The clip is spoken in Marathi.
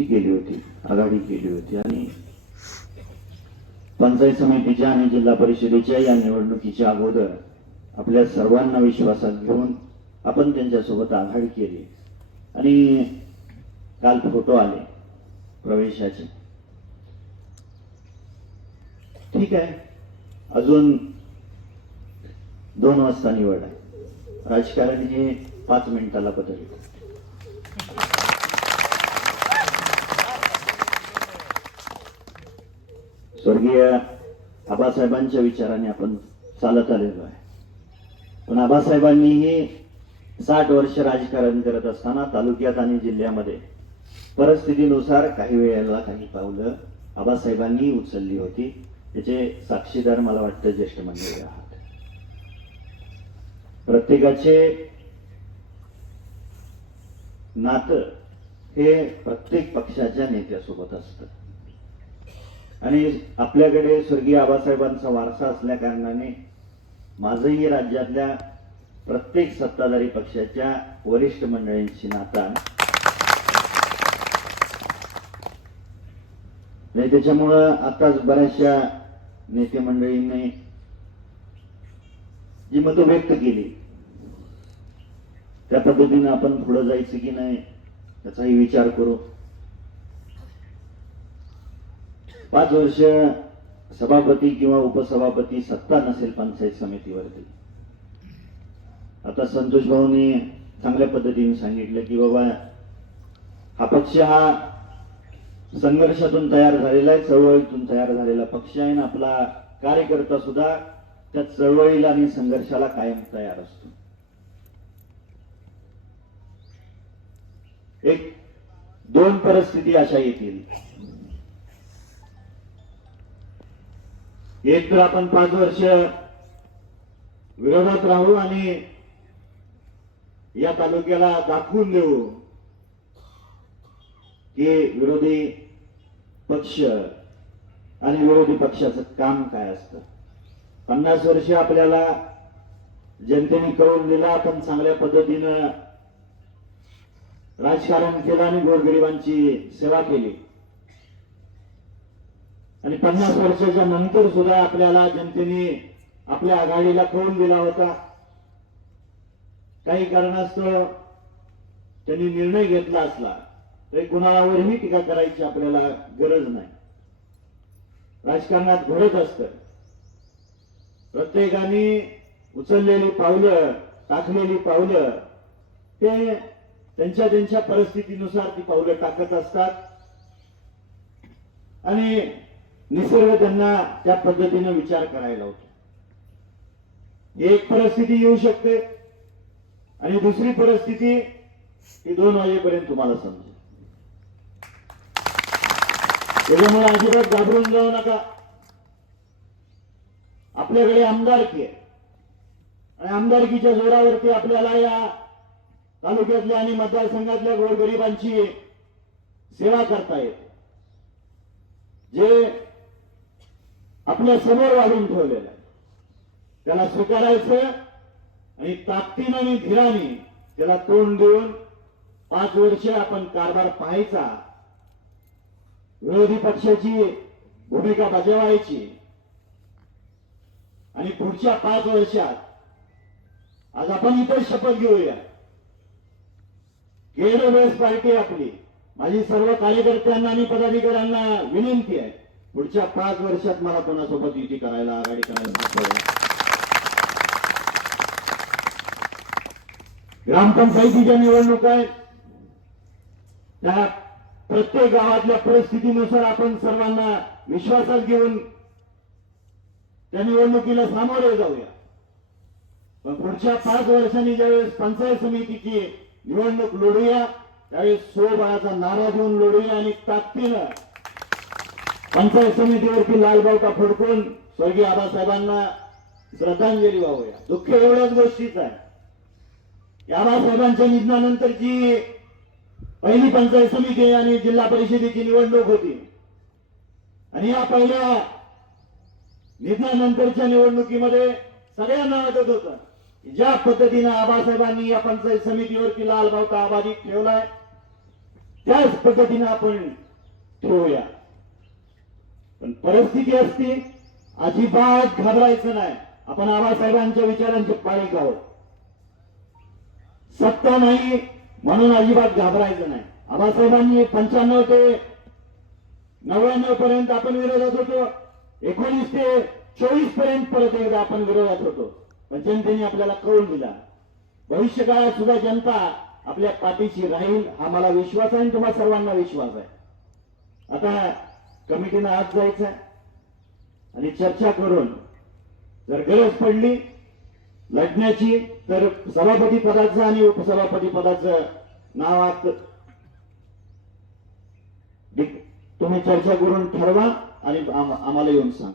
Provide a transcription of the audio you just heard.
युती केली होती, आघाडी केली होती आणि पंचायत समितीच्या आणि जिल्हा परिषदेच्या या निवडणुकीच्या अगोदर आपल्या सर्वांना विश्वासात घेऊन आपण त्यांच्यासोबत आघाडी केली आणि काल फोटो आले प्रवेशाचे. ठीक आहे, अजून 2 वाजता निवड आहे. राजकारण हे 5 मिनिटाला बदलतं. स्वर्गीय आबासाहेबांच्या विचाराने आपण चालत आलेलो आहे. पण आबासाहेबांनीही 60 वर्ष राजकारण करत असताना तालुक्यात आणि जिल्ह्यामध्ये परिस्थितीनुसार काही वेळेला काही पावलं आबासाहेबांनी उचलली होती. त्याचे साक्षीदार मला वाटतं ज्येष्ठ मंडळी आहात. प्रत्येकाचे नातं हे प्रत्येक पक्षाच्या नेत्यासोबत असतं आणि आपल्याकडे स्वर्गीय आबासाहेबांचा वारसा असल्या कारणाने माझंही राज्यातल्या प्रत्येक सत्ताधारी पक्षाच्या वरिष्ठ मंडळींची नाता नाही. त्याच्यामुळं आताच बऱ्याचशा नेते मंडळींनी जी मतं व्यक्त केली त्या पद्धतीने आपण पुढे जायचं की नाही त्याचाही विचार करू. 5 वर्ष सभापती किंवा उपसभापती सत्ता नसेल पंचायत समितीवरती. आता संतोष भाऊनी चांगल्या पद्धतीने सांगितलं की बाबा हा पक्ष हा संघर्षातून तयार झालेला आहे, चळवळीतून तयार झालेला पक्ष आहे आणि आपला कार्यकर्ता सुद्धा त्या चळवळीला आणि संघर्षाला कायम तयार असतो. 2 परिस्थिती अशा येतील. एक तर आपण 5 वर्ष विरोधात राहू आणि या तालुक्याला दाखवून देऊ की विरोधी पक्ष आणि विरोधी पक्षाचं काम काय असतं. 50 वर्ष आपल्याला जनतेने कळून दिला, आपण चांगल्या पद्धतीनं राजकारण केलं आणि गोरगरिबांची सेवा केली आणि 50 वर्षाच्या नंतर सुद्धा आपल्याला जनतेने आपल्या आघाडीला कळून दिला होता. काही कारणास्तव त्यांनी निर्णय घेतला असला तरी कुणावरही टीका करायची आपल्याला गरज नाही. राजकारणात घडत असतं. प्रत्येकाने उचललेली पावलं, टाकलेली पावलं ते त्यांच्या त्यांच्या परिस्थितीनुसार ती पावलं टाकत असतात आणि निसर्ग त्यांना त्या पद्धतीने विचार करायला होतो. एक परिस्थिती येऊ शकते आणि दुसरी परिस्थिती ही 2 वाजेपर्यंत तुम्हाला समजेल. त्याच्यामुळे अजिबात घाबरून जाऊ नका. आपल्याकडे आमदारकी आहे आणि आमदारकीच्या जोरावरती आपल्याला या तालुक्यातल्या आणि मतदारसंघातल्या गोरगरिबांची सेवा करता येते. जे आपल्या समोर वाढून ठेवलेलं आहे त्याला स्वीकारायचं आणि ताकदीनं आणि धीराने त्याला तोंड देऊन 5 वर्ष आपण कारभार पाहायचा, विरोधी पक्षाची भूमिका बजावायची आणि पुढच्या 5 वर्षात आज आपण इतर शपथ घेऊया. केडब्ल्यूएस पार्टी आपली, माझी सर्व कार्यकर्त्यांना आणि पदाधिकाऱ्यांना विनंती आहे, पुढच्या 5 वर्षात मला कोणासोबत युती करायला, आघाडी करायला. ग्रामपंचायतीच्या निवडणुका आहेत, त्या प्रत्येक गावातल्या परिस्थितीनुसार आपण सर्वांना विश्वासात घेऊन त्या निवडणुकीला सामोरे जाऊया. पण पुढच्या 5 वर्षांनी ज्यावेळेस पंचायत समितीची निवडणूक लढूया त्यावेळेस स्वबळाचा नारा देऊन लढूया आणि ताकदीनं पंचायत समितीवरती लालबावटा फडकून स्वर्गीय आबासाहेबांना श्रद्धांजली वाहूया. दुःख एवढ्याच गोष्टीचं आहे की आबासाहेबांच्या निधनानंतरची पहिली पंचायत समिती आणि जिल्हा परिषदेची निवडणूक होती आणि या पहिल्या निधनानंतरच्या निवडणुकीमध्ये सगळ्यांना वाटत होतं ज्या पद्धतीने आबासाहेबांनी या पंचायत समितीवरती लालबावटा आबाधित ठेवलाय त्याच पद्धतीने आपण ठेवूया. पण परिस्थिती असते, अजिबात घाबरायचं नाही. आपण आबासाहेबांच्या विचारांचे पाळीक आहोत. सत्ता नाही म्हणून अजिबात घाबरायचं नाही. आबासाहेबांनी 95 ते 99 पर्यंत आपण विरोधात होतो. 19 ते 24 पर्यंत परत एकदा आपण विरोधात होतो. पण जनतेने आपल्याला कौल दिला. भविष्य काळात सुद्धा जनता आपल्या पाठीशी राहील हा मला विश्वास आहे आणि तुम्हा सर्वांना विश्वास आहे. आता कमिटीनं आज जायचं आहे आणि चर्चा करून जर गरज पडली लढण्याची तर सभापती पदाचं आणि उपसभापती पदाचं नाव आत तुम्ही चर्चा करून ठरवा आणि आम्हाला येऊन सांगा.